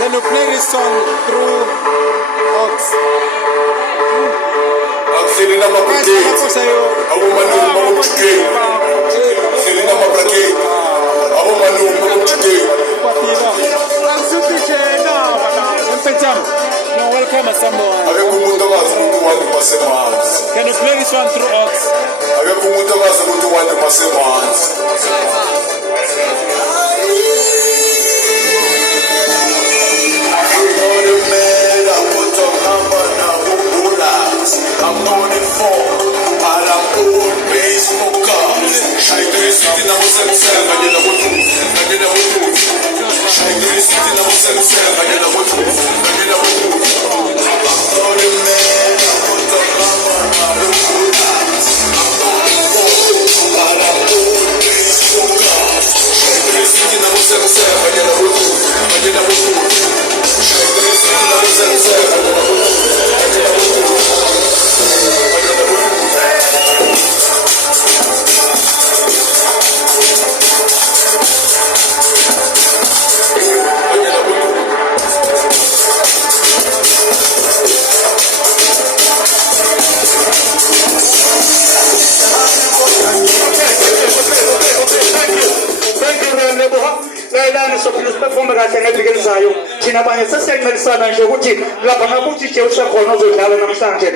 Can you play this song through Ox? Selina Mabrake, Abu Manu Mabrake, Selina Mabrake, Abu Manu Mabrake. Welcome, Samoa. Can you play this one through Ox? I'm known it for, but I'm old base for cars. I do sitting on myself, I did a wood, I did a wood. I do sitting on myself, I did a wood, I did a wood. I'm known it, man, I put a number on the wood. I'm known it for, but I'm old base for cars. I do sitting on myself, I did a wood, I did a wood. I do sitting on myself, I did a wood, I did a wood. Thina sesiyancedisana nje ukuthi lapha ngakuthi nje usekhona ozodlala namhlanje.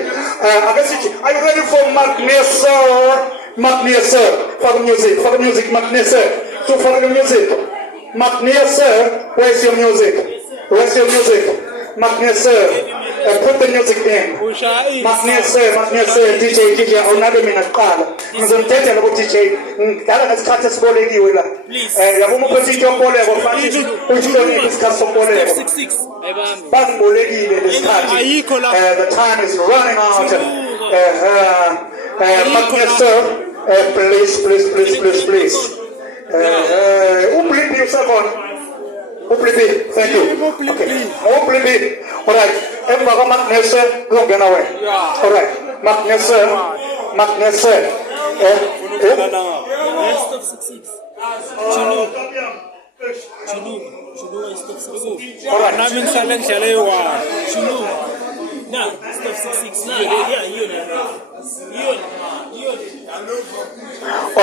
Ake sithi, are you ready for Magneser? Magneser, for the music, Magneser. So for the music, Magneser, where's your music? Where's your music? Magneser. Put the music in. Magneser, DJ, awunake mina kuqala. Ngizomthethela ku DJ. Ngidala ngesikhathi esibolekiwe la. Yabona uphethe into yomboleko fanele uyihloniphe isikhathi somboleko. Bangibolekile lesikhathi. The time is running out. Magneser, please. Ublipi usekhona. Ublipi, thank you. Okay. Ublipi. All right. Everybody, Magneser, don't get away. All right. Magneser. All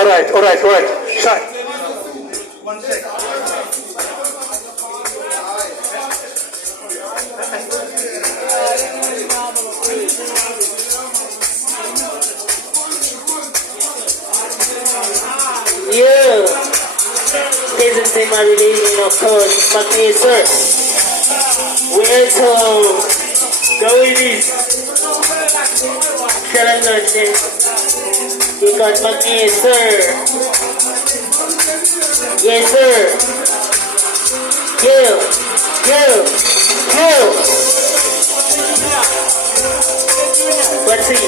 right. All right. Shine. 1 second. Yeah, presenting my religion, of course, Magneser. We're to go with this. Tell us nothing. We got Magneser. Yes, sir. Kill. Let's see.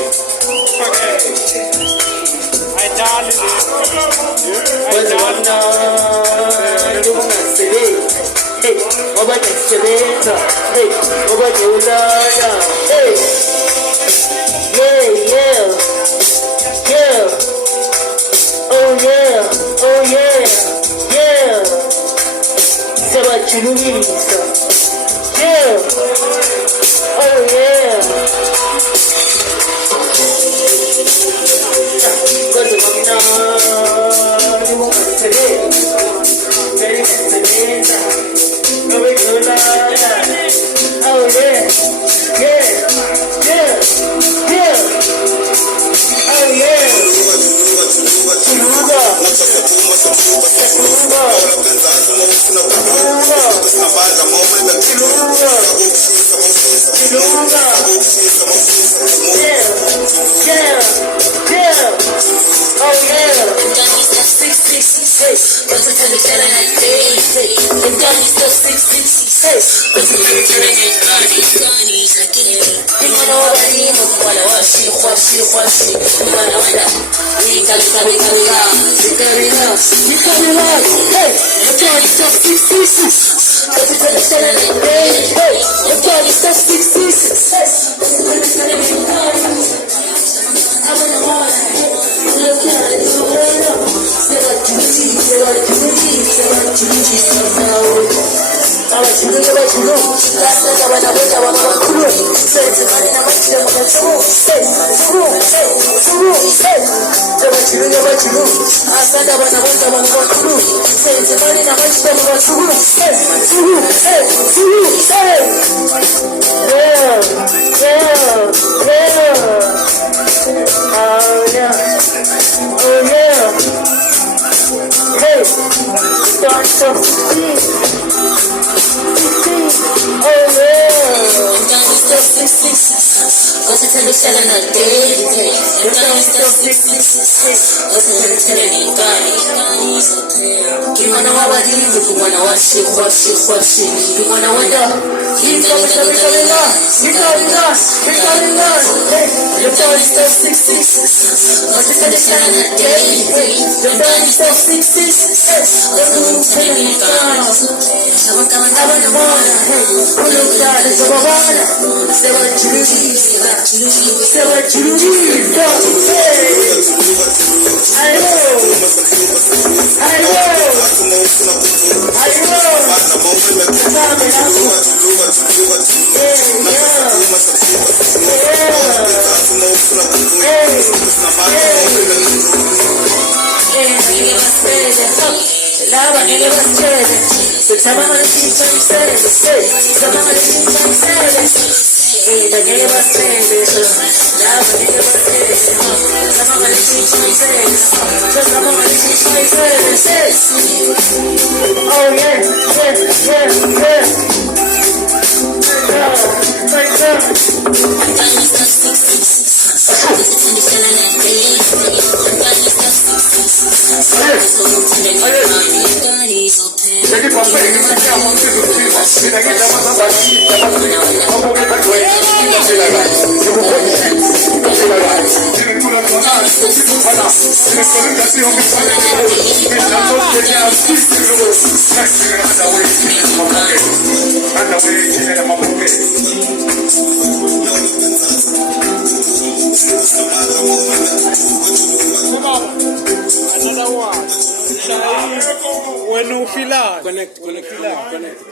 When you feel out, connect.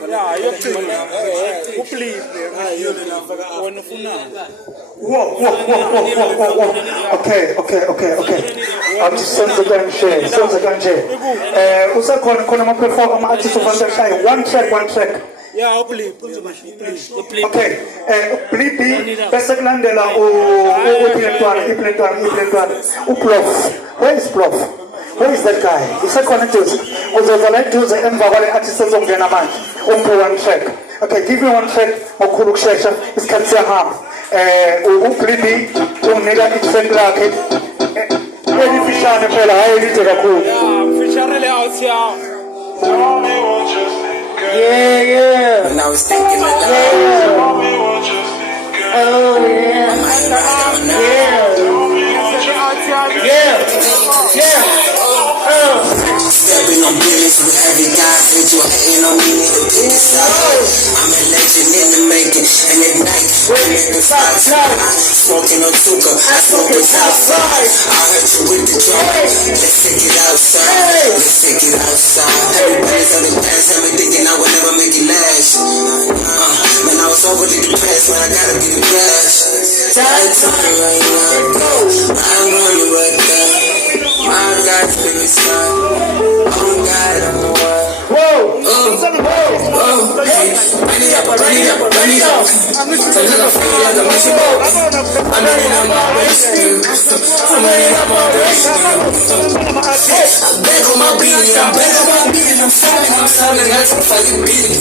Yeah, you have to complete. When you feel out. Whoa. Okay. Sonza kanje. Usakhona khona ama artists uvantashayo. One track. Yeah, I'll play. Okay. Blipi bese kulandela uPlantwana. Uplof. Where is Plof? Where is that guy? Usakhona duze. Uzozala duze emva kwale artist ezongena manje. One track. Okay, give me one track ngokukhulu kushesha isikhathi siyahamba. Ublipi unika itrack lakhe. Elifishane phela hayi elide kakhulu. Yeah, fishery out here. Yeah. And I was thinking like that. Stepping on business with every guy, said you hating on me, nigga, pick this up. I'm a legend in the making, and at night, when in the spots, smoking on Tuka, I smoke with top five. I heard you with the joint, let's take it outside. Everybody's on the past, had me thinking I would never make it last. Man, I was overly depressed, man, I gotta get it back. Time right now, I'm running right now. My God, spirit son. Oh God, I'm the one. Whoa! Hey, run it up. I'm looking up for you like a mission boat. I'm running up my race. Hey, I'm back on my beat. I'm sounding like some fucking beat.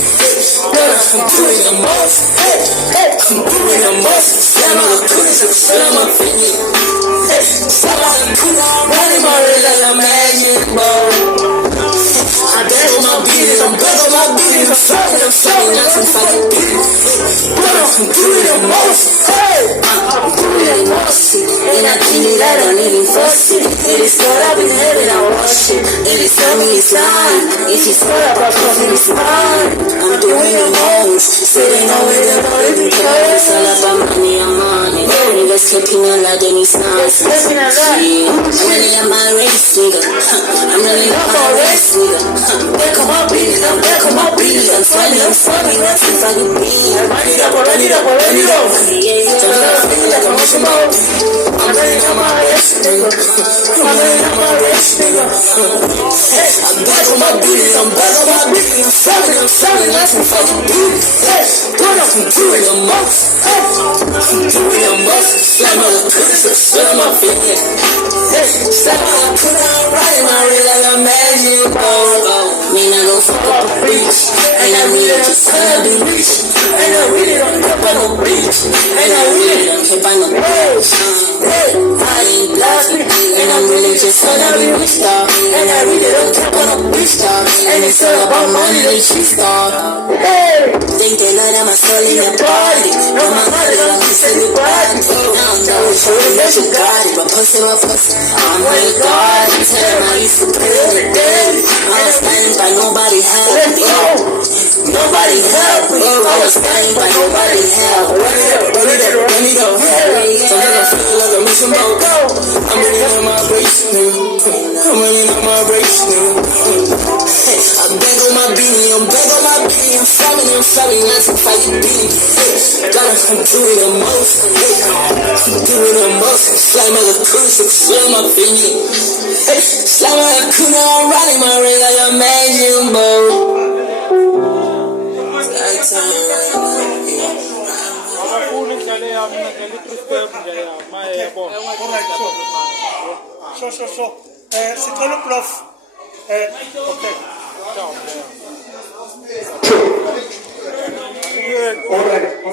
I'm doing the most. I'm doing the most. Slam on the cruise, slam on the running my race like a magic ball. I bet on my beat. I'm back on my beat. I'm sorry, not to fight it. But I'm doing the most. I'm doing the most. And I think that I don't even force it. It is what I've been having, I watch it. It is tell me it's lying. If it's what I've got, it's fine. I'm doing the most. Sitting on with the body because it's all about money, I'm on it. Niggas flipping a lot, then it's nice. I'm really on my race, nigga. I'm really on my race, nigga. Back on my beat, I'm back on my beat. I'm funny, that's if I can be. Run it up. I'm really on my race, nigga. I'm back on my beat, I'm selling, that's if I can be. I'm doing the most. Slam on the crucifix, slam my feet. Slam on the crucifix, I'm riding my red like a magic ball. Me not gon' fuck up a beach. And I really just wanna be rich. And I really don't care about no beach. And I really don't care about no beach. I ain't bluffing. And I really just wanna be rich, dog. And I really don't care about no beach, dog. And it's all about money, they cheese, dog. Thinking that I'm a soul in the party. No, my mother don't kiss everybody. Now I'm done with showing that you got it. But pussy, I'm really God. Tell them I used to play on the day. I was standing by nobody help me. Nobody help me. I was standing by nobody help me. Run it up. Some nigga feel like a mission boat. I'm really on my race, nigga. I'm back on my beanie. I'm sorry, not to fight the beat. I'm doing the most. Slam on the crucifix, slam my beanie. Slam on the kuna, I'm riding my ring like a magic boat. So. Secondo prof. Okay. Ciao. All right.